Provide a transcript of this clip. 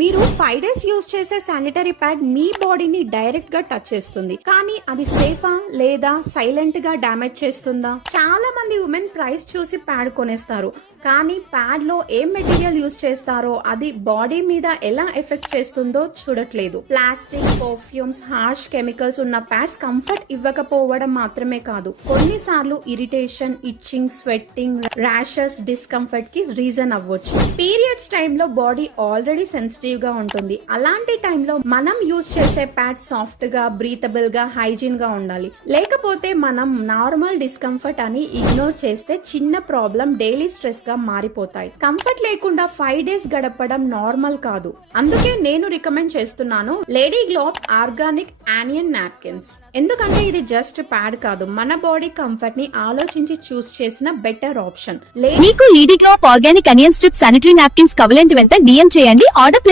మీరు 5 days use చేసే sanitary pad మీ బాడీని డైరెక్ట్ గా టచ్ చేస్తుంది, కానీ అది సేఫా లేదా సైలెంట్ గా డ్యామేజ్ చేస్తుందా? చాలా మంది ఉమెన్ ప్రైస్ చూసి ప్యాడ్ కొనేస్తారు, కానీ ప్యాడ్ లో ఏం మెటీరియల్ యూజ్ చేస్తారో అది బాడీ మీద ఎలా ఎఫెక్ట్ చేస్తుందో చూడట్లేదు. ప్లాస్టిక్, పర్ఫ్యూమ్స్, హార్ష్ కెమికల్స్ ఉన్న ప్యాడ్స్ కంఫర్ట్ ఇవ్వకపోవడం మాత్రమే కాదు, కొన్నిసార్లు irritation, itching, sweating, rashes, discomfort కి రీజన్ అవ్వచ్చు. పీరియడ్స్ టైంలో బాడీ ఆల్రెడీ సెన్సిటివ్ గా ఉంటుంది. అలాంటి టైంలో మనం యూజ్ చేసే ప్యాడ్ సాఫ్ట్ గా, బ్రీతబుల్ గా, హైజీన్ గా ఉండాలి. లేకపోతే మనం నార్మల్ డిస్కంఫర్ట్ అని ఇగ్నోర్ చేస్తే చిన్న ప్రాబ్లం డైలీ స్ట్రెస్ గా మారిపోతాయి. కంఫర్ట్ లేకుండా 5 days గడపడం నార్మల్ కాదు. అందుకే నేను రికమెండ్ చేస్తున్నాను lady globe organic onion napkins. ఎందుకంటే ఇది జస్ట్ ప్యాడ్ కాదు, మన బాడీ కంఫర్ట్ ని ఆలోచించి చూస్ చేసిన బెటర్ ఆప్షన్. మీకు lady globe organic onion strip sanitary napkins కావాలంటే వెంటనే DM చేయండి, ఆర్డర్ ప్లేస్